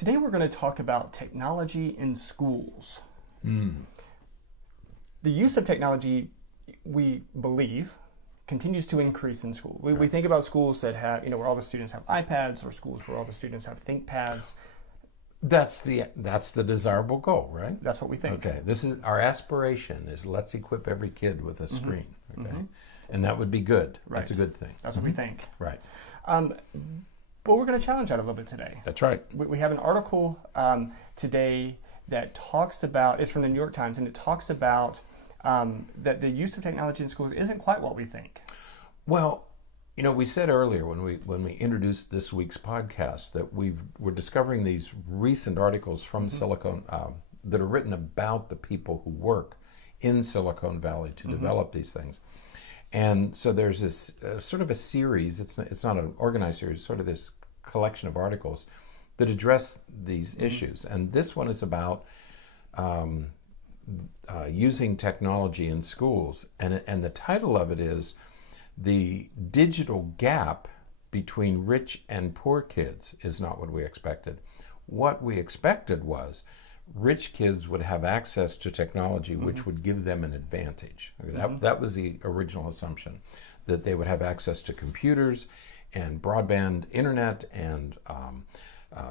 Today we're going to talk about technology in schools. The use of technology, we believe, continues to increase in school. We think about schools that have, where all the students have iPads, or schools where all the students have ThinkPads. That's the desirable goal, right? That's what we think. Okay, this is our aspiration: is let's equip every kid with a screen. Okay, and that would be good. Right. That's a good thing. That's what we think. Right. But we're going to challenge that a little bit today. That's right. We have an article today that talks about, it's from the New York Times, and it talks about that the use of technology in schools isn't quite what we think. Well, we said earlier when we introduced this week's podcast that we're discovering these recent articles from Silicon that are written about the people who work in Silicon Valley to develop these things. And so there's this sort of a series, it's not an organized series, sort of this collection of articles that address these issues. And this one is about using technology in schools. And the title of it is "The Digital Gap Between Rich and Poor Kids Is Not What We Expected." What we expected was rich kids would have access to technology which would give them an advantage. That was the original assumption, that they would have access to computers and broadband internet and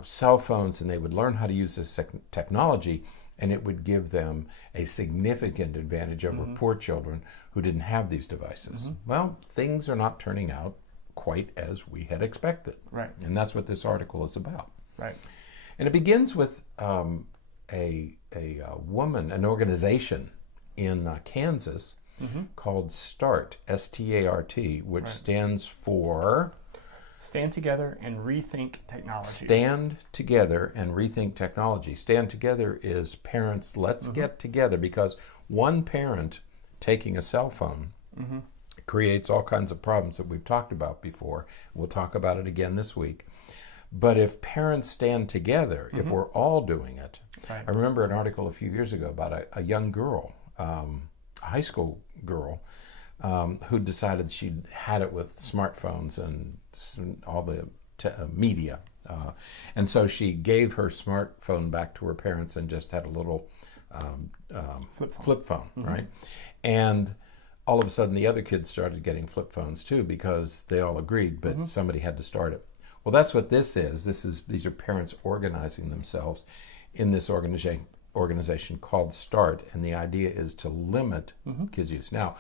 cell phones, and they would learn how to use this technology, and it would give them a significant advantage over poor children who didn't have these devices. Well, things are not turning out quite as we had expected. Right. And that's what this article is about. Right. And it begins with a woman, an organization in Kansas called START, S-T-A-R-T, which stands for Stand Together and Rethink Technology. Stand Together and Rethink Technology. Stand Together is parents, let's get together, because one parent taking a cell phone creates all kinds of problems that we've talked about before. We'll talk about it again this week. But if parents stand together, if we're all doing it, Right. I remember an article a few years ago about a young girl, a high school girl, who decided she'd had it with smartphones and all the media. And so she gave her smartphone back to her parents and just had a little flip phone, right? And all of a sudden the other kids started getting flip phones too, because they all agreed, but somebody had to start it. Well, that's what this is. These are parents organizing themselves in this organization called START, and the idea is to limit kids' use. Now,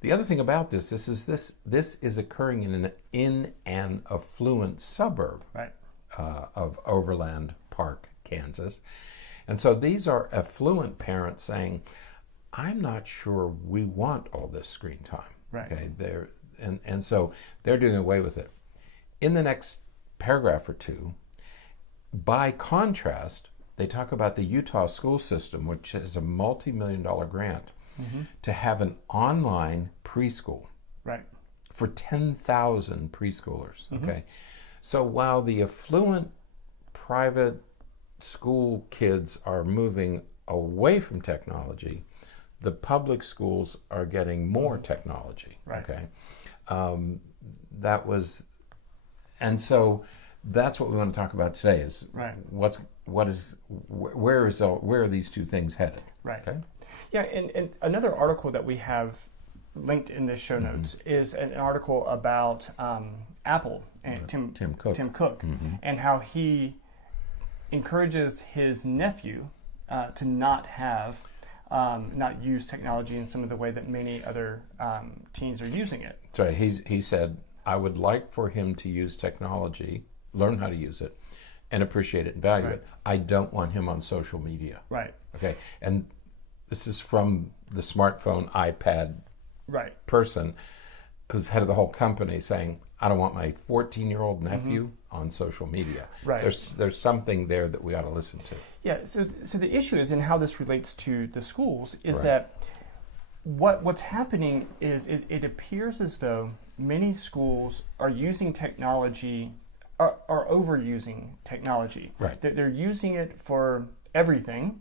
the other thing about this is occurring in an affluent suburb of Overland Park, Kansas. And so these are affluent parents saying, I'm not sure we want all this screen time. Right. Okay, and so they're doing away with it. In the next paragraph or two, by contrast, they talk about the Utah school system, which has a multi-million-dollar grant to have an online preschool for 10,000 preschoolers. Okay, so while the affluent private school kids are moving away from technology, the public schools are getting more technology. Right. Okay, and so that's what we want to talk about today. Is where are these two things headed? Right. Okay. Yeah, and another article that we have linked in the show notes is an article about Apple and Tim Cook, and how he encourages his nephew to not use technology in some of the way that many other teens are using it. That's right. He said, I would like for him to use technology, learn how to use it, and appreciate it and value it. I don't want him on social media. Right. Okay. And this is from the smartphone, iPad person who's head of the whole company saying, I don't want my 14-year-old nephew on social media. Right. There's something there that we ought to listen to. Yeah. So the issue is, and how this relates to the schools, is that what's happening is it appears as though many schools are using technology, are overusing technology. Right. They're using it for everything.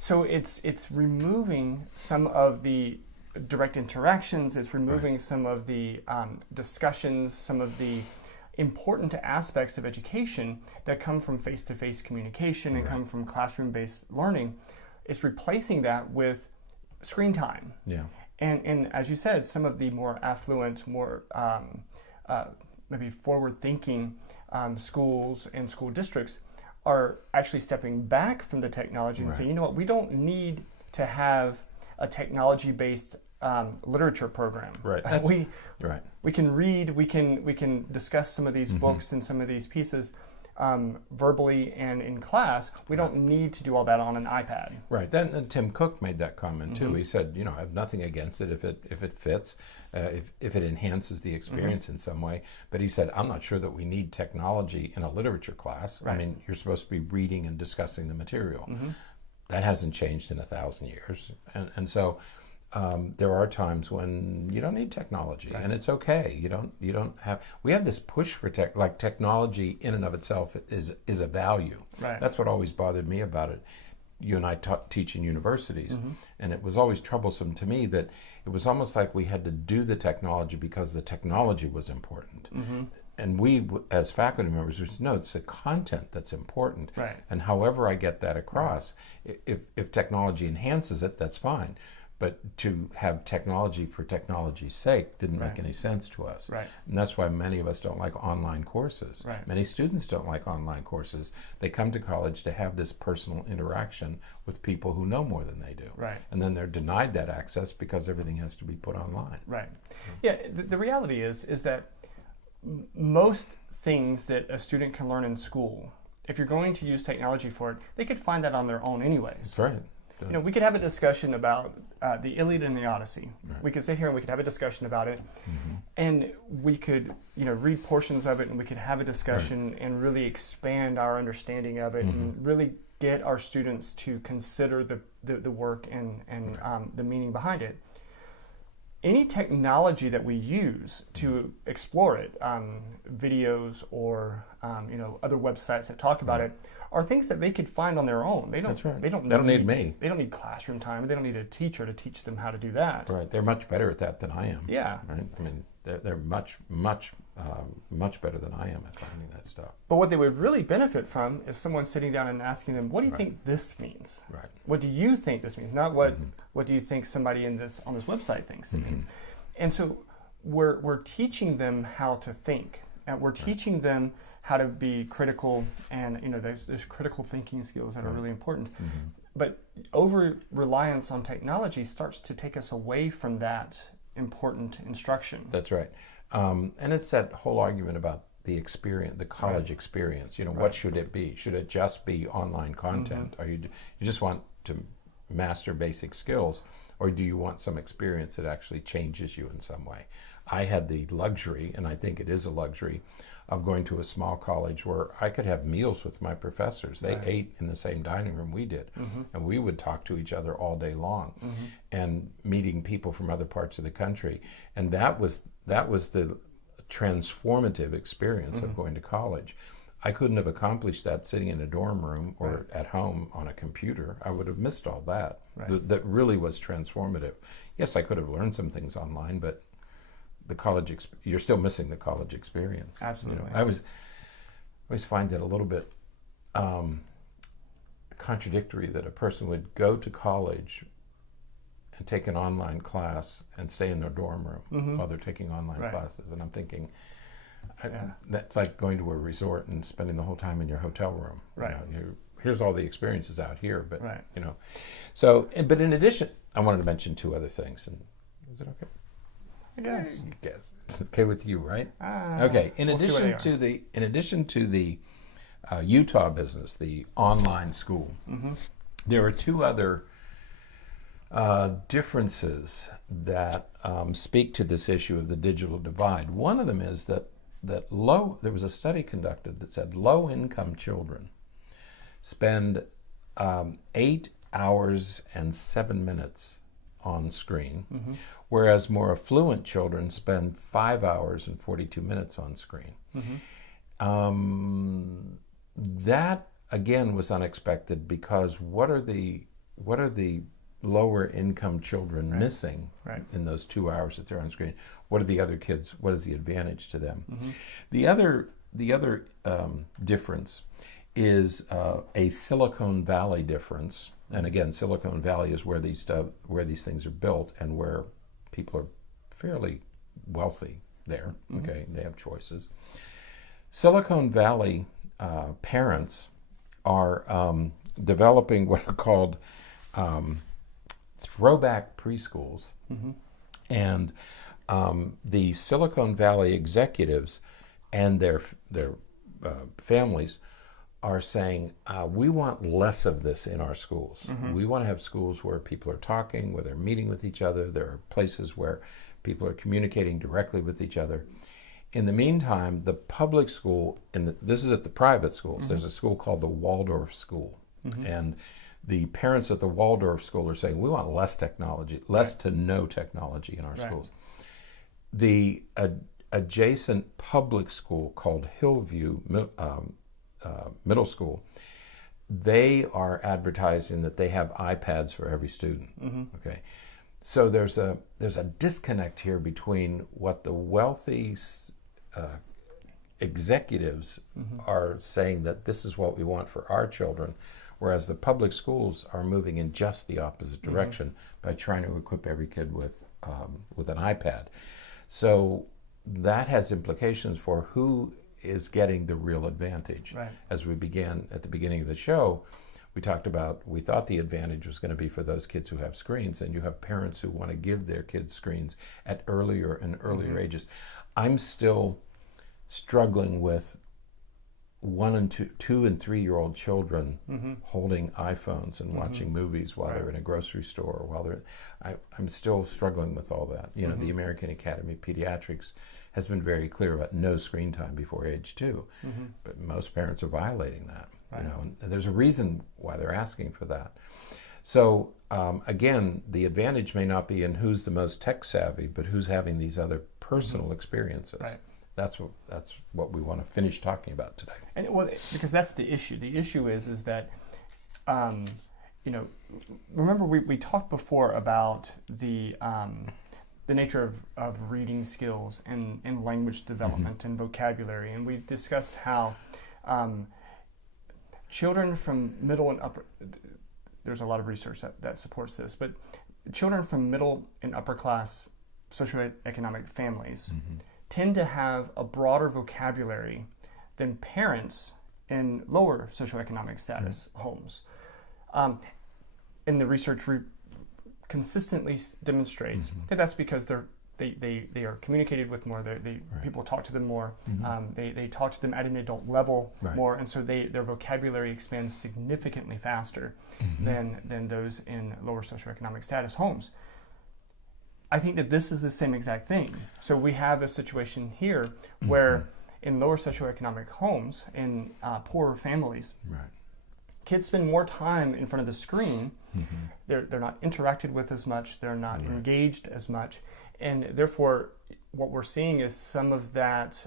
So it's removing some of the direct interactions. It's removing some of the discussions, some of the important aspects of education that come from face-to-face communication and come from classroom-based learning, is replacing that with screen time. Yeah. And as you said, some of the more affluent, more maybe forward-thinking schools and school districts are actually stepping back from the technology and saying, you know what, we don't need to have a technology-based literature program. Right. We can read, we can discuss some of these books and some of these pieces verbally and in class. We don't need to do all that on an iPad. Right. Then Tim Cook made that comment too. He said, you know, I have nothing against it if it fits, if it enhances the experience in some way. But he said, I'm not sure that we need technology in a literature class. Right. I mean, you're supposed to be reading and discussing the material. That hasn't changed in 1,000 years, and so. There are times when you don't need technology, and it's okay. You don't have. We have this push for technology in and of itself is a value. Right. That's what always bothered me about it. You and I teach in universities, and it was always troublesome to me that it was almost like we had to do the technology because the technology was important. And we, as faculty members, would know it's the content that's important. Right. And however I get that across, if technology enhances it, that's fine. But to have technology for technology's sake didn't make any sense to us. Right. And that's why many of us don't like online courses. Right. Many students don't like online courses. They come to college to have this personal interaction with people who know more than they do. Right. And then they're denied that access because everything has to be put online. Right. Yeah, the reality is that most things that a student can learn in school, if you're going to use technology for it, they could find that on their own anyways. That's right. You know, we could have a discussion about the Iliad and the Odyssey. Right. We could sit here and we could have a discussion about it, and we could, you know, read portions of it, and we could have a discussion and really expand our understanding of it, and really get our students to consider the work and the meaning behind it. Any technology that we use to explore it, videos or you know, other websites that talk about it, are things that they could find on their own. They don't. That's right. They don't need me. They don't need classroom time. They don't need a teacher to teach them how to do that. Right. They're much better at that than I am. Yeah. Right. I mean, they're much better than I am at finding that stuff. But what they would really benefit from is someone sitting down and asking them, "What do you think this means? Right. What do you think this means? Not what do you think somebody on this website thinks it means?" And so we're teaching them how to think, and we're teaching them how to be critical, and you know, there's critical thinking skills that are really important. But over reliance on technology starts to take us away from that important instruction. That's right. And it's that whole argument about the experience, the college experience. You know, what should it be? Should it just be online content? Or you just want to master basic skills? Or do you want some experience that actually changes you in some way? I had the luxury, and I think it is a luxury, of going to a small college where I could have meals with my professors. They ate in the same dining room we did, and we would talk to each other all day long, and meeting people from other parts of the country. And that was the transformative experience of going to college. I couldn't have accomplished that sitting in a dorm room or at home on a computer. I would have missed all that. That really was transformative. Yes, I could have learned some things online, but the college you're still missing the college experience. Absolutely. You know, I always find it a little bit contradictory that a person would go to college and take an online class and stay in their dorm room while they're taking online classes. And I'm thinking, that's like going to a resort and spending the whole time in your hotel room. Right. You know, here's all the experiences out here, but you know. So, but in addition, I wanted to mention two other things. And is it okay? I guess. It's okay with you, right? Okay. In addition to the Utah business, the online school, there are two other differences that speak to this issue of the digital divide. One of them is that there was a study conducted that said low-income children spend 8 hours and 7 minutes on screen, whereas more affluent children spend 5 hours and 42 minutes on screen. That again was unexpected because what are the lower income children missing Right. in those 2 hours that they're on screen? What are the other kids? What is the advantage to them? Mm-hmm. The other difference is a Silicon Valley difference. And again, Silicon Valley is where these things are built and where people are fairly wealthy there. Mm-hmm. Okay, they have choices. Silicon Valley parents are developing what are called throwback preschools, Mm-hmm. and the Silicon Valley executives and their families are saying, we want less of this in our schools. Mm-hmm. We want to have schools where people are talking, where they're meeting with each other. There are places where people are communicating directly with each other. In the meantime, the public school, and this is at the private schools, Mm-hmm. there's a school called the Waldorf School. Mm-hmm. And the parents at the Waldorf School are saying, we want less technology, less to no technology in our Right. schools. The adjacent public school called Hillview Middle School, they are advertising that they have iPads for every student. Mm-hmm. Okay, so there's a disconnect here between what the wealthy executives Mm-hmm. are saying that this is what we want for our children, whereas the public schools are moving in just the opposite direction by trying to equip every kid with an iPad. So that has implications for who is getting the real advantage. Right. As we began at the beginning of the show, we talked about, we thought the advantage was going to be for those kids who have screens, and you have parents who want to give their kids screens at earlier and earlier Mm-hmm. ages. I'm still struggling with 1 and 2 and 3-year-old children Mm-hmm. holding iPhones and watching movies while Right. they're in a grocery store, while they're, I'm still struggling with all that. You know, Mm-hmm. the American Academy of Pediatrics has been very clear about no screen time before age 2, Mm-hmm. but most parents are violating that. Right. You know, and there's a reason why they're asking for that. So again, the advantage may not be in who's the most tech savvy, but who's having these other personal experiences. Right. That's what we want to finish talking about today. And well, because that's the issue. The issue is that, you know, remember we talked before about the nature of reading skills and language development and vocabulary, and we discussed how children from middle and upper, there's a lot of research that supports this, but children from middle and upper class socioeconomic families tend to have a broader vocabulary than parents in lower socioeconomic status homes. And the research consistently demonstrates that that's because they are communicated with more. People talk to them more. They talk to them at an adult level more, and so their vocabulary expands significantly faster than those in lower socioeconomic status homes. I think that this is the same exact thing. So we have a situation here where in lower socioeconomic homes, in poorer families, kids spend more time in front of the screen. They're not interacted with as much. They're not engaged as much, and therefore, what we're seeing is some of that.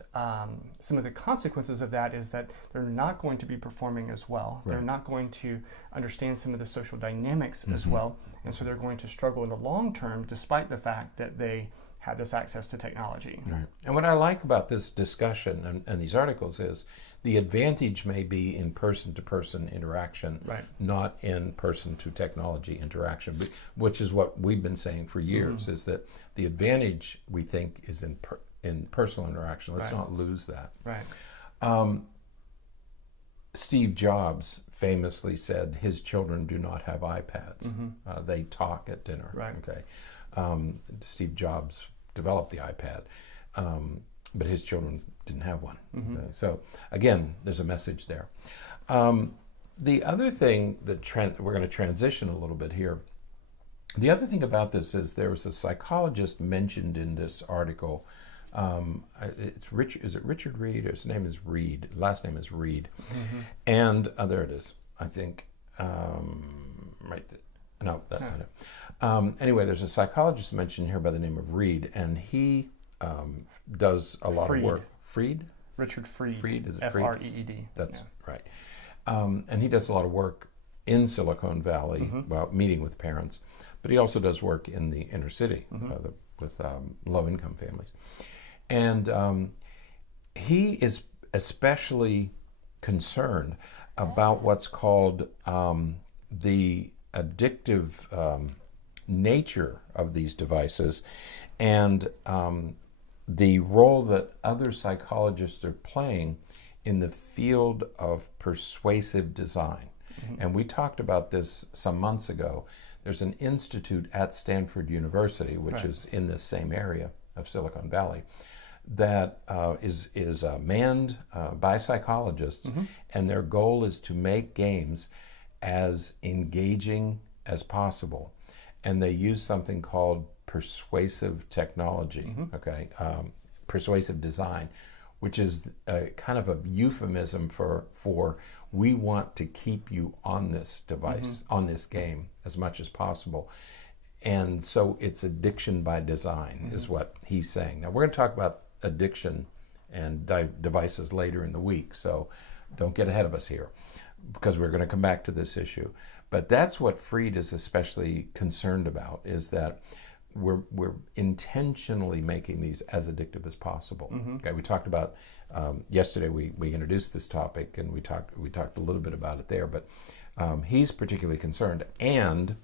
Some of the consequences of that is that they're not going to be performing as well. They're not going to understand some of the social dynamics as well, and so they're going to struggle in the long term, despite the fact that they have this access to technology. Right. And what I like about this discussion and these articles is the advantage may be in person-to-person interaction, not in person-to-technology interaction, which is what we've been saying for years, is that the advantage, we think, is in personal interaction. Let's not lose that. Steve Jobs famously said his children do not have iPads. They talk at dinner. Okay. Steve Jobs developed the iPad, but his children didn't have one. Okay? So again, there's a message there. The other thing that we're going to transition a little bit here. The other thing about this is there was a psychologist mentioned in this article. It's Richard. Is it Richard Reed? His name is Reed. Last name is Reed. And there it is. I think right there. No, that's not it. Anyway, there's a psychologist mentioned here by the name of Reed, and he does a lot of work. Freed? Richard Freed. Freed, is it Freed? F-R-E-E-D. That's right. And he does a lot of work in Silicon Valley, well, meeting with parents, but he also does work in the inner city with low-income families. And he is especially concerned about what's called the addictive nature of these devices and the role that other psychologists are playing in the field of persuasive design. And we talked about this some months ago. There's an institute at Stanford University, which is in this same area of Silicon Valley, that is manned by psychologists, and their goal is to make games as engaging as possible. And they use something called persuasive technology, persuasive design, which is kind of a euphemism for we want to keep you on this device, on this game, as much as possible. And so it's addiction by design is what he's saying. Now, we're going to talk about addiction and devices later in the week, so don't get ahead of us here, because we're going to come back to this issue. But that's what Freed is especially concerned about, is that we're intentionally making these as addictive as possible. Okay, we talked about yesterday. We introduced this topic, and we talked a little bit about it there. But he's particularly concerned, and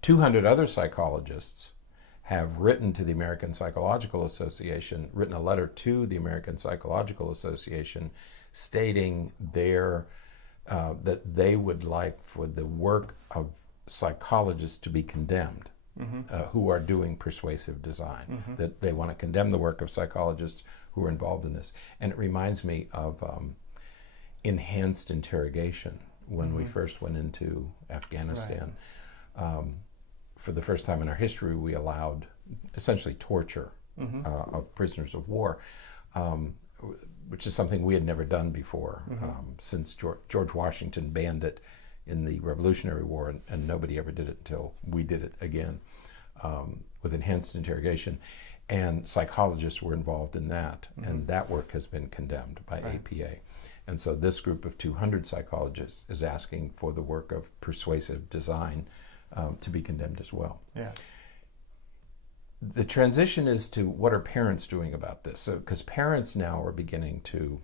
200 other psychologists have written to the American Psychological Association, written a letter to the American Psychological Association, stating that they would like for the work of psychologists to be condemned. Who are doing persuasive design, that they want to condemn the work of psychologists who are involved in this. And it reminds me of enhanced interrogation when we first went into Afghanistan. For the first time in our history, we allowed essentially torture of prisoners of war, which is something we had never done before since George Washington banned it in the Revolutionary War, and nobody ever did it until we did it again with enhanced interrogation. And psychologists were involved in that, and that work has been condemned by APA. And so this group of 200 psychologists is asking for the work of persuasive design to be condemned as well. The transition is to what are parents doing about this? So, because parents now are beginning to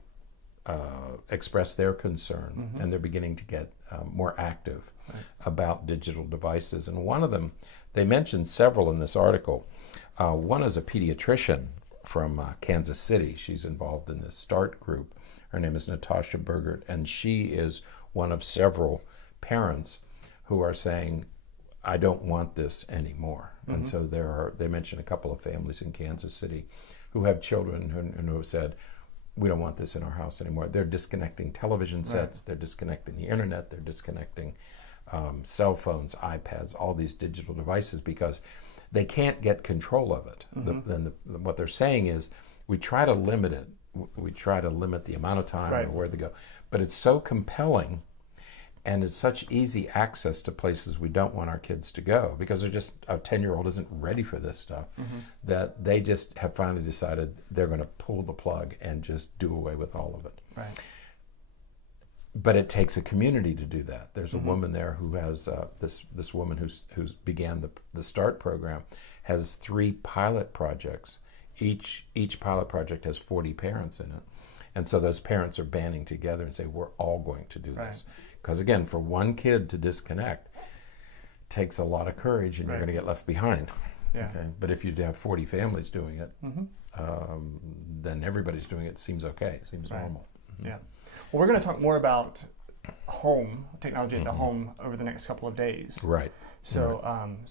express their concern, and they're beginning to get more active about digital devices. And one of them, they mentioned several in this article. One is a pediatrician from Kansas City. She's involved in this START group. Her name is Natasha Bergert, and she is one of several parents who are saying, I don't want this anymore. And so they mentioned a couple of families in Kansas City who have children who have said, we don't want this in our house anymore. They're disconnecting television sets, they're disconnecting the internet, they're disconnecting cell phones, iPads, all these digital devices, because they can't get control of it. What they're saying is, we try to limit it. We try to limit the amount of time or where they go. But it's so compelling, and it's such easy access to places we don't want our kids to go, because they're just, a 10-year-old isn't ready for this stuff, that they just have finally decided they're going to pull the plug and just do away with all of it. But it takes a community to do that. There's a woman there who has, this woman who's began the START program, has 3 pilot projects. Each pilot project has 40 parents in it. And so those parents are banding together and say, we're all going to do this. Because again, for one kid to disconnect takes a lot of courage, and you're going to get left behind. Okay? But if you have 40 families doing it, then everybody's doing it. Seems okay. Seems normal. Well, we're going to talk more about home technology at the home over the next couple of days. So,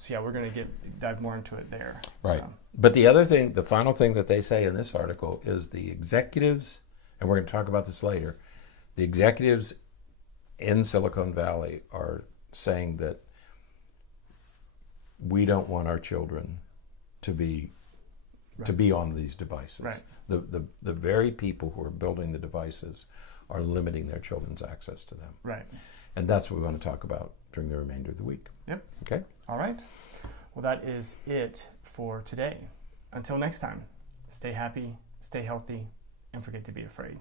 we're going to dive more into it there. So. But the final thing that they say in this article is the executives, and we're going to talk about this later, the executives in Silicon Valley are saying that we don't want our children to be on these devices. The very people who are building the devices are limiting their children's access to them. And that's what we want to talk about during the remainder of the week. Okay? All right. Well, that is it for today. Until next time, stay happy, stay healthy, and forget to be afraid.